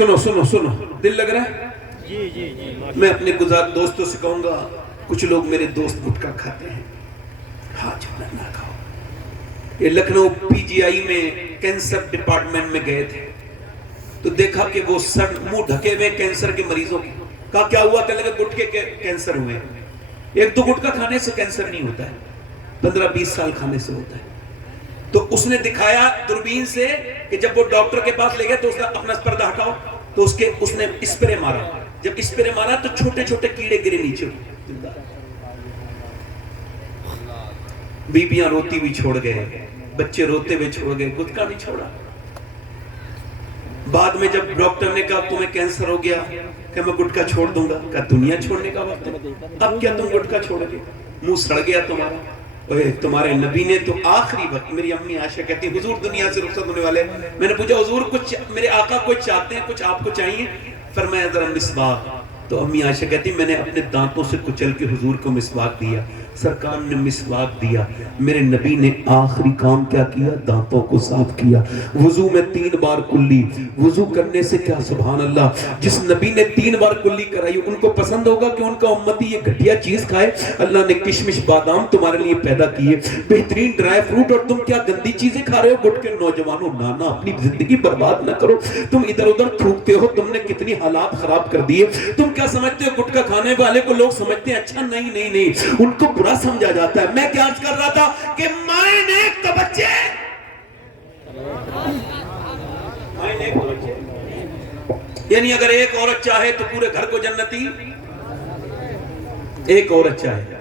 سنو سنو سنو، دل لگ رہا ہے؟ میں اپنے دوستوں سے کہوں گا، کچھ لوگ میرے دوست گٹکا کھاتے ہیں، ہاں جو نہ کھاؤ۔ یہ لکھنؤ پی جی آئی میں کینسر ڈپارٹمنٹ میں گئے تھے تو دیکھا کہ وہ سر منہ ڈھکے ہوئے کینسر کے مریضوں کی، کہا کیا ہوا؟ کہنے لگے گٹکے کے کینسر ہوئے۔ ایک دو گٹکا کھانے سے کینسر نہیں ہوتا ہے، 15-20 سال کھانے سے ہوتا ہے۔ تو اس نے دکھایا دوربین سے کہ جب وہ ڈاکٹر کے پاس لے گئے تو اس نے اپنا پردہ ہٹاؤ تو اس نے اسپرے مارا، جب اسپرے مارا تو چھوٹے چھوٹے کیڑے گرے نیچے، بیبیاں روتی ہوئی چھوڑ گئے، بچے روتے ہوئے چھوڑ گئے، گٹکا نہیں چھوڑا۔ بعد میں جب ڈاکٹر نے کہا تمہیں کینسر ہو گیا کہ میں گٹکا چھوڑ دوں گا، کہا دنیا چھوڑنے کا وقت ہے، اب کیا تم گٹکا چھوڑ گے؟ منہ سڑ گیا تمہارا۔ تمہارے نبی نے تو آخری وقت، میری امی عائشہ کہتی ہے حضور دنیا سے رخصت ہونے والے، میں نے پوچھا حضور کچھ میرے آقا کچھ چاہتے ہیں، کچھ آپ کو چاہیے؟ فرمایا ذرا مسواک۔ تو امی عائشہ کہتی میں نے اپنے دانتوں سے کچل کے حضور کو مسواک دیا، سرکار نے مسواک دیا، میرے نبی نے آخری کام کیا کیا؟ دانتوں کو صاف کیا۔ وضو میں 3 بار کلی، وضو کرنے سے کیا سبحان اللہ، جس نبی نے 3 بار کلی کرائی ان کو پسند ہوگا کہ ان کا امتی یہ گھٹیا چیز کھائے؟ اللہ نے کشمش بادام تمہارے لیے پیدا کیے، بہترین ڈرائی فروٹ، اور تم کیا گندی چیزیں کھا رہے ہو؟ گٹ کے نوجوانوں نانا اپنی زندگی برباد نہ کرو، تم ادھر ادھر تھوکتے ہو، تم نے کتنی حالات خراب کر دیے۔ تم کیا سمجھتے ہو گٹکا کھانے والے کو لوگ سمجھتے ہیں اچھا؟ نہیں نہیں نہیں، ان کو برا سمجھا جاتا ہے۔ میں کیا عرض کر رہا تھا کہ مائیں نیک تو بچے، یعنی اگر ایک عورت چاہے تو پورے گھر کو جنتی، ایک عورت چاہے،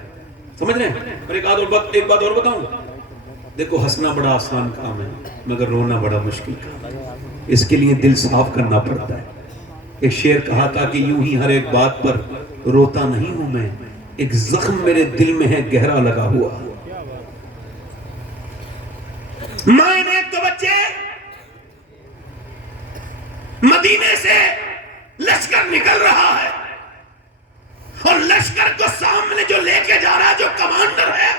سمجھ رہے ہیں؟ اور ایک بات اور بتاؤں، دیکھو ہنسنا بڑا آسان کام ہے مگر رونا بڑا مشکل کام ہے، اس کے لیے دل صاف کرنا پڑتا ہے۔ ایک شعر کہا تھا کہ یوں ہی ہر ایک بات پر روتا نہیں ہوں میں، ایک زخم میرے دل میں ہے گہرا لگا ہوا۔ مائیں نیک تو بچے، مدینے سے لشکر نکل رہا ہے اور لشکر کو سامنے جو لے کے جا رہا ہے، جو کمانڈر ہے،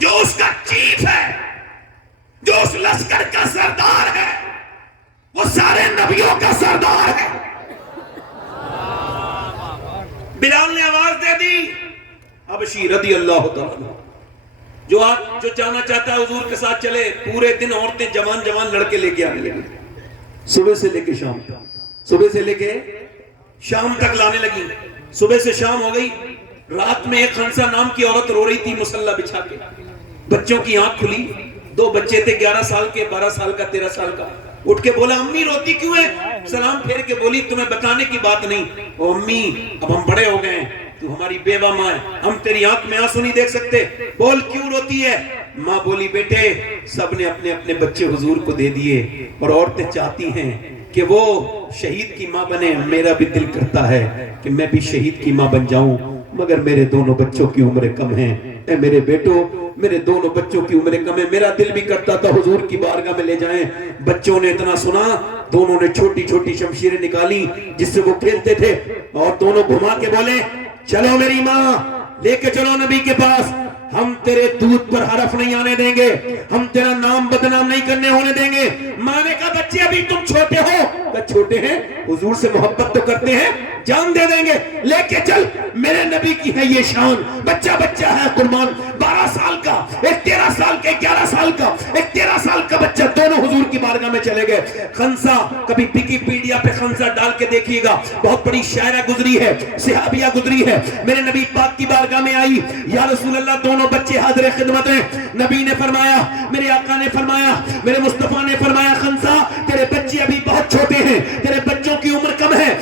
جو اس کا چیف ہے، جو اس لشکر کا سردار ہے، وہ سارے نبیوں کا سردار ہے۔ بلال نے آواز دے دی، حبشی رضی اللہ تعالیٰ جو جانا چاہتا ہے حضور کے ساتھ چلے۔ پورے دن عورتیں جوان لڑکے لے کے آنے لگی، صبح سے لے کے شام تک، صبح سے لے کے شام تک لانے لگی۔ صبح سے شام ہو گئی، رات میں ایک خنسا نام کی عورت رو رہی تھی مصلی بچھا کے، بچوں کی آنکھ کھلی، 2 بچے تھے، 11 سال کے، 12 سال کا، 13 سال کا۔ اٹھ کے بولا امی روتی کیوں ہے؟ سلام پھیر کے بولی تمہیں بتانے کی بات نہیں، او امی اب ہم بڑے ہو گئے ہیں، تو ہماری بیوہ ماں ہے، ہم تیری آنکھ میں آنسو نہیں دیکھ سکتے، بول کیوں روتی ہے؟ ماں بولی بیٹے سب نے اپنے اپنے بچے حضور کو دے دیے اور عورتیں چاہتی ہیں کہ وہ شہید کی ماں بنے، میرا بھی دل کرتا ہے کہ میں بھی شہید کی ماں بن جاؤں، مگر میرے دونوں بچوں کی عمریں کم ہیں۔ اے میرے بیٹو میرے دونوں بچوں کی عمریں کم ہیں، میرا دل بھی کرتا تھا حضور کی بارگاہ میں لے جائیں۔ بچوں نے اتنا سنا، دونوں نے چھوٹی چھوٹی شمشیریں نکالی جس سے وہ کھیلتے تھے، اور دونوں گھما کے بولے چلو میری ماں لے کے چلو نبی کے پاس، ہم تیرے دودھ پر حرف نہیں آنے دیں گے، ہم تیرا نام بدنام نہیں کرنے ہونے دیں گے۔ ماں نے کہا بچے ابھی تم چھوٹے ہو، کہا چھوٹے ہیں، حضور سے محبت تو کرتے ہیں، جان دے دیں گے، لے کے چل، میرے نبی کی ہے یہ شان۔ بچہ بچہ ہے قربان، 12 سال کا، ایک 13 سال کا، 11 سال کا، ایک 13 سال کا بچہ، دونوں حضور کی بارگاہ میں چلے گئے۔ خنسا، کبھی ویکیپیڈیا پہ خنسا ڈال کے دیکھیے گا، بہت بڑی شاعرہ گزری ہے، صحابیہ گزری ہے، میرے نبی پاک کی بارگاہ میں آئی، یا رسول اللہ دونوں بچے حاضر خدمت ہیں۔ نبی نے فرمایا، میرے آقا نے فرمایا، میرے مصطفیٰ نے فرمایا خنسا تیرے بچے ابھی بہت چھوٹے ہیں، تیرے بچوں کی عمر کم ہے۔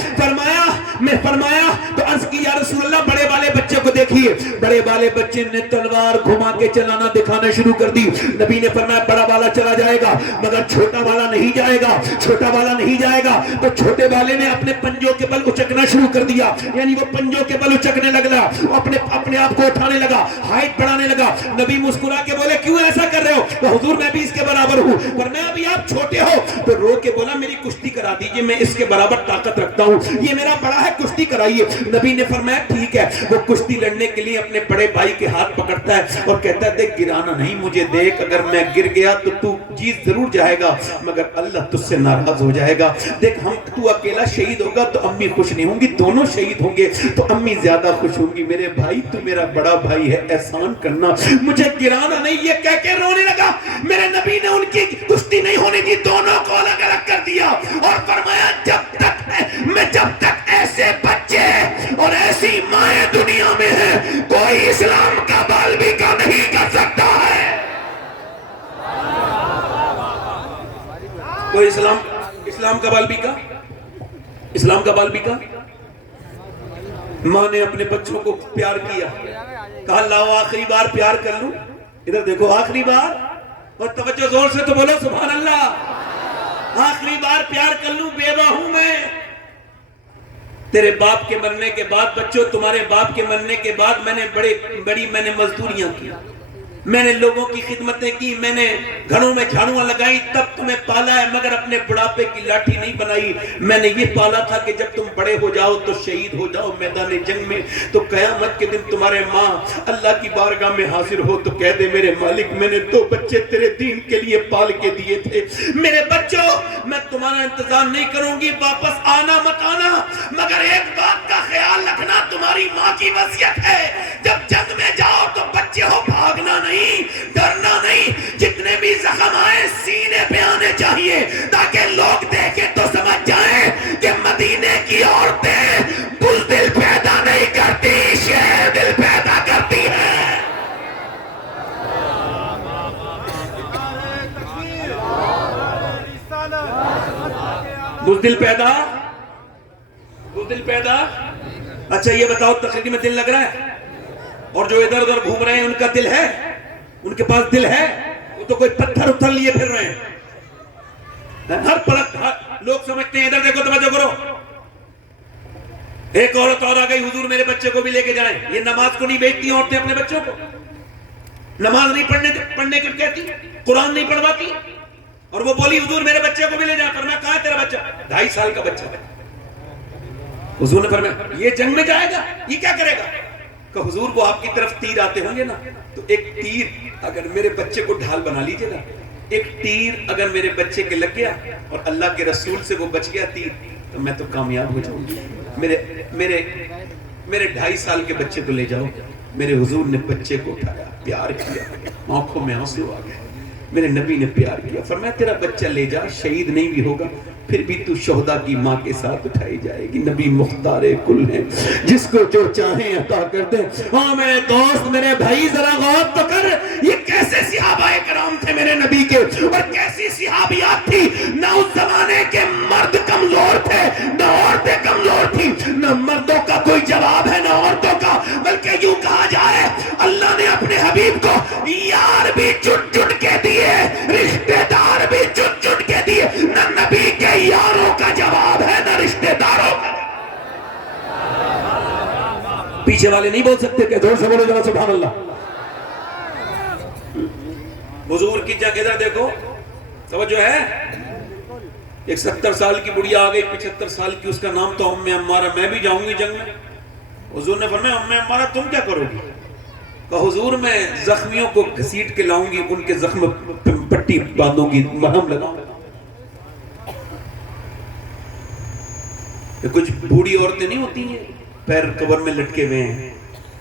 فرمایا تو عرض کی یا رسول اللہ بڑے والے بچے کو دیکھیے۔ بڑے والے بچے نے تلوار گھما کے چلانا دکھانا شروع کر دی۔ نبی نے فرمایا بڑا والا چلا جائے گا مگر چھوٹا والا نہیں جائے گا، چھوٹا والا نہیں جائے گا۔ تو چھوٹے والے نے اپنے پنجوں کے بل اچکنا شروع کر دیا، یعنی وہ پنجوں کے بل اچکنے لگا، اپنے آپ کو اٹھانے لگا، ہائٹ بڑھانے لگا۔ نبی مسکرا کے بولے کیوں ایسا کر رہے ہو؟ تو حضور میں بھی اس کے برابر ہوں، ورنہ ابھی آپ چھوٹے ہو۔ تو رو کے بولا میری کشتی کا کرا دیجئے، میں اس کے برابر طاقت رکھتا ہوں، یہ میرا بڑا ہے، کشتی کرائیے۔ نبی نے فرمایا ٹھیک ہے۔ وہ کشتی لڑنے کے لیے اپنے بڑے بھائی کے ہاتھ پکڑتا ہے اور کہتا ہے دیکھ گرانا نہیں مجھے، دیکھ اگر میں گر گیا تو تو جیت ضرور جائے گا مگر اللہ تجھ سے ناراض ہو جائے گا، دیکھ ہم تو اکیلا شہید ہوگا تو امی خوش نہیں ہوں گی، دونوں شہید ہوں گے تو امی زیادہ خوش ہوں گی، میرے بھائی تو میرا بڑا بھائی ہے، احسان کرنا، مجھے گرانا نہیں۔ یہ کہہ کے رونے لگا۔ میرے نبی نے ان کی کشتی نہیں ہونے دی، دونوں کو الگ الگ کر دیا اور فرمایا جب تک ایسے بچے اور ایسی مائیں دنیا میں ہیں کوئی اسلام کا بال بھی کا نہیں کر سکتا ہے۔ کوئی اسلام کا بال بھی کا، اسلام کا بال بھی کا۔ ماں نے اپنے بچوں کو پیار کیا، کہا لاؤ آخری بار پیار کر لوں، ادھر دیکھو آخری بار، اور توجہ زور سے تو بولو سبحان اللہ، آخری بار پیار کر لوں، بیوہ ہوں میں، تیرے باپ کے مرنے کے بعد بچوں، تمہارے باپ کے مرنے کے بعد میں نے بڑی میں نے مزدوریاں کی، میں نے لوگوں کی خدمتیں کی، میں نے گھروں میں جھاڑویں لگائی، تب تمہیں پالا ہے مگر اپنے بڑھاپے کی لاٹھی نہیں بنائی، میں نے یہ پالا تھا کہ جب تم بڑے ہو جاؤ تو شہید ہو جاؤ میدان جنگ میں، تو قیامت کے دن تمہارے ماں اللہ کی بارگاہ میں حاضر ہو تو کہہ دے میرے مالک میں نے 2 بچے تیرے دین کے لیے پال کے دیے تھے، میرے بچوں میں تمہارا انتظام نہیں کروں گی، واپس آنا مت آنا، مگر ایک بات کا خیال رکھنا، تمہاری ماں کی وصیت ہے جب جنگ میں جاؤ تو بچے ہو بھاگنا نہیں، ڈرنا نہیں، جتنے بھی زخم آئے سینے پہ آنے چاہیے تاکہ لوگ دیکھیں تو سمجھ جائیں کہ مدینے کی عورتیں بزدل پیدا نہیں کرتی، شیر دل پیدا کرتی ہیں۔ بزدل پیدا، اچھا یہ بتاؤ تقریر میں دل لگ رہا ہے؟ اور جو ادھر ادھر گھوم رہے ہیں ان کا دل ہے؟ ان کے پاس دل ہے؟ وہ تو کوئی پتھر اتھر لیے پھر رہے ہیں، ہر پلک لوگ سمجھتے ہیں، ادھر دیکھو توجہ کرو، ایک عورت اور آ گئی، حضور میرے بچے کو بھی لے کے جائیں، یہ نماز کو نہیں بیچتی عورتیں اپنے بچوں کو، نماز نہیں پڑھنے کی کہتی، قرآن نہیں پڑھواتی، اور وہ بولی حضور میرے بچے کو بھی لے جائیں، فرمایا کہاں ہے تیرا بچہ؟ 2.5 سال کا بچہ۔ حضور نے فرمایا یہ جنگ میں جائے گا، یہ کیا کرے گا؟ کہ حضور وہ آپ کی طرف تیر آتے ہوں گے نا، تو ایک تیر اگر میرے بچے کو ڈھال بنا لیجئے گا، ایک تیر اگر میرے بچے کے لگ گیا اور اللہ کے رسول سے وہ بچ گیا تیر، تو میں تو کامیاب ہو جاؤں گی۔ میرے 2.5 سال کے بچے کو لے جاؤ۔ میرے حضور نے بچے کو اٹھایا، پیار کیا، آنکھوں میں آنسو آ گئے، میرے نبی نے پیار کیا، فرمایا تیرا بچہ لے جا، شہید نہیں بھی ہوگا پھر بھی تو شہداء کی ماں کے ساتھ اٹھائی جائے گی، نبی مختار کل ہیں، جس کو جو چاہیں عطا کر دیں۔ ہاں میرے دوست، میرے بھائی ذرا غور تو کر، یہ کیسے صحابہ کرام تھے میرے نبی کے، اور کیسی صحابیات تھی، نہ اس زمانے کے مرد کمزور تھے، نہ عورتیں کمزور تھی، نہ مردوں کا کوئی جواب ہے نہ عورتوں کا، بلکہ یوں کہا جائے اللہ نے اپنے حبیب کو یار بھی چٹ چٹ کے دیے، رشتہ دار بھی چٹ چٹ کے دیے، نہ نبی کے یاروں کا جواب ہے نہ رشتہ داروں کا۔ پیچھے والے نہیں بول سکتے کہ زور سے بولو ذرا سبحان اللہ۔ حضور کی جگہ ادھر دیکھو، توجہ ہے، ایک 70 سال کی بڑھیا آ گئی، 75 سال کی، اس کا نام تو ام عمارہ، میں بھی جاؤں گی جنگ میں۔ حضور نے فرمایا ام عمارہ تم کیا کرو گی؟ کہ حضور میں زخمیوں کو گھسیٹ کے لاؤں گی، ان کے زخم پٹی باندھوں گی، مرہم لگاؤں گی۔ کچھ بوڑھی عورتیں نہیں ہوتی ہیں، پیر قبر میں لٹکے ہوئے ہیں،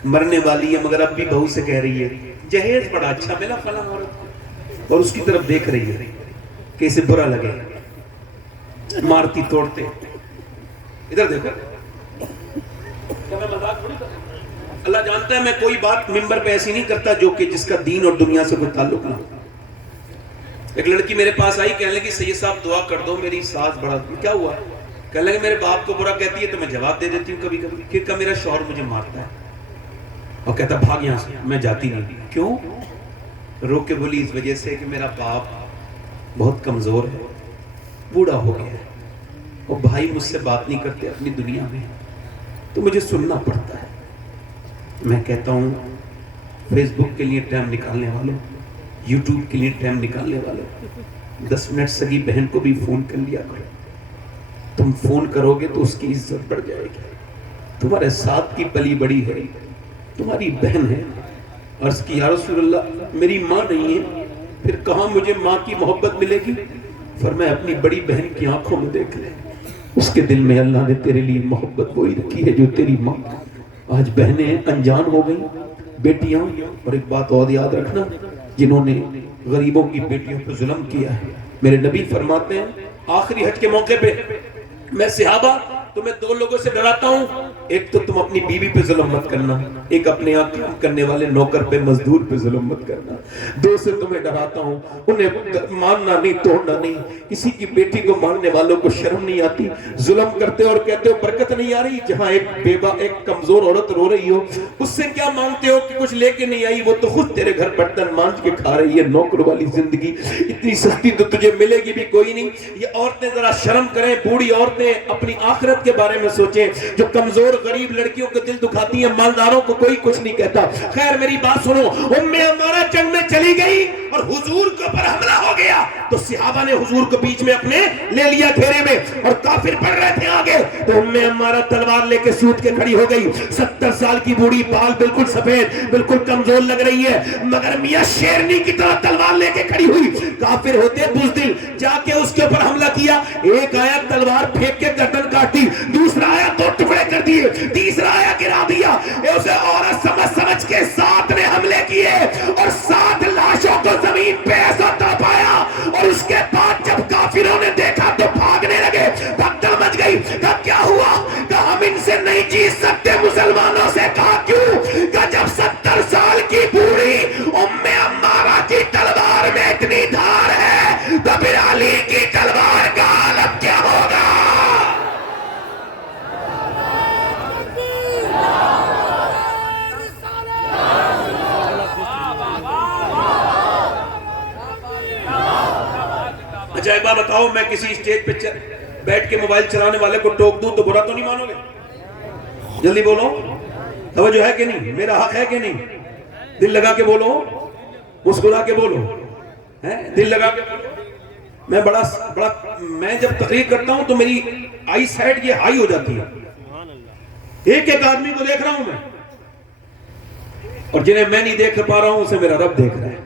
مرنے والی ہے مگر اب بھی بہو سے کہہ رہی ہے جہیز بڑا اچھا ملا فلاں عورت، اور اس کی طرف دیکھ رہی ہے کہ اسے برا لگے، مارتی توڑتے۔ ادھر دیکھو، اللہ جانتا ہے میں کوئی بات ممبر پہ ایسی نہیں کرتا جو کہ جس کا دین اور دنیا سے کوئی تعلق نہ ہو۔ ایک لڑکی میرے پاس آئی، کہنے لگی سید صاحب دعا کر دو، میری ساس بڑا، کیا ہوا؟ کہنے لگے میرے باپ کو برا کہتی ہے تو میں جواب دے دیتی ہوں کبھی کبھی، پھر کہ میرا شوہر مجھے مارتا ہے، اور کہتا بھاگ یہاں سے، میں جاتی نہیں۔ کیوں؟ رو کے بولی اس وجہ سے کہ میرا باپ بہت کمزور ہے، بوڑھا ہو گیا ہے، اور بھائی مجھ سے بات نہیں کرتے اپنی دنیا میں، تو مجھے سننا پڑتا ہے۔ میں کہتا ہوں فیس بک کے لیے ٹائم نکالنے والوں، یوٹیوب کے لیے ٹائم نکالنے والوں، 10 منٹ سگی بہن کو بھی فون کر لیا کرو، تم فون کرو گے تو اس کی عزت بڑھ جائے گی. تمہارے ساتھ کی پلی بڑی ہے, تمہاری بہن ہے. عرض کی یا رسول اللہ میری ماں نہیں ہے, پھر کہاں مجھے ماں کی محبت ملے گی؟ فرمایا اپنی بڑی بہن کی آنکھوں میں دیکھ لے, اس کے دل میں اللہ نے تیرے لیے محبت وہی رکھی ہے جو تیری ماں. آج بہنیں انجان ہو گئیں, بیٹیاں. اور ایک بات اور یاد رکھنا, جنہوں نے غریبوں کی بیٹیوں پر ظلم کیا ہے, میرے نبی فرماتے ہیں آخری حج کے موقع پہ میں صحابہ تمہیں دو لوگوں سے ڈراتا ہوں, ایک تو تم اپنی بیوی پہ ظلم مت کرنا, ایک اپنے یہاں کام کرنے والے نوکر پہ مزدور پہ ظلم مت کرنا. دو سے تمہیں ڈراتا ہوں, انہیں ماننا نہیں توڑنا نہیں. کسی کی بیٹی کو ماننے والوں کو شرم نہیں آتی, ظلم کرتے اور کہتے ہو برکت نہیں آ رہی. جہاں ایک بیوہ ایک کمزور عورت رو رہی ہو اس سے کیا مانگتے ہو کہ کچھ لے کے نہیں آئی, وہ تو خود تیرے گھر برتن مانج کے کھا رہی ہے. نوکر والی زندگی اتنی سختی تو تجھے ملے گی بھی کوئی نہیں. یہ عورتیں ذرا شرم کریں, بوڑھی عورتیں اپنی آخرت کے بارے میں سوچیں. جو کمزور غریب لڑکیوں کو دل دکھاتی ہیں, مالداروں کو کوئی کچھ نہیں کہتا. خیر میری بات سنو, ام عمارہ جنگ میں چلی گئی اور حضور کے اوپر حملہ ہو گیا تو صحابہ نے حضور کو بیچ میں اپنے لے لیا گھیرے میں, اور کافر بڑھ رہے تھے آگے. تو ام عمارہ تلوار لے کے سوت کے کھڑی ہو گئی. 70 سال کی بوڑھی, بال بالکل سفید, بالکل کمزور لگ رہی ہے, مگر میاں شیرنی کی طرح تلوار لے کے کھڑی ہوئی. کافر ہوتے بزدل, جا کے اس کے اوپر حملہ کیا. ایک آیا تلوار پھینک کے گردن کاٹی, دوسرا آیا دو ٹکڑے کر دیے, تیسرا آیا گرا دیا. اسے عورت سمجھ کے 7 نے حملے کیے اور 7 لاشوں کو زمین پہ ایسا تڑپایا. اور اس کے بعد جب کافروں نے دیکھا تو بھاگنے لگے. بھگدڑ مچ گئی. کہا کیا ہوا؟ کہا ہم ان سے نہیں جیت سکتے مسلمانوں سے. کہا کیوں؟ کہا جب 70 سال کی بوڑھی ام عمارہ کی تلوار میں اتنی دھار ہے تو پھر علی کی تلوار کا عالم کیا ہوگا؟ اچھا ایک بات بتاؤ, میں کسی اسٹیج پہ بیٹھ کے موبائل چلانے والے کو ٹوک دوں تو برا تو نہیں مانو گے؟ جلدی بولو, توجہ ہے کہ نہیں؟ میرا حق ہے کہ نہیں؟ دل لگا کے بولو, مسکرا کے بولو, دل لگا کے بولو. میں جب تقریر کرتا ہوں تو میری آئی سائٹ یہ ہائی ہو جاتی ہے. ایک ایک آدمی کو دیکھ رہا ہوں میں, اور جنہیں میں نہیں دیکھ پا رہا ہوں اسے میرا رب دیکھ رہا ہے.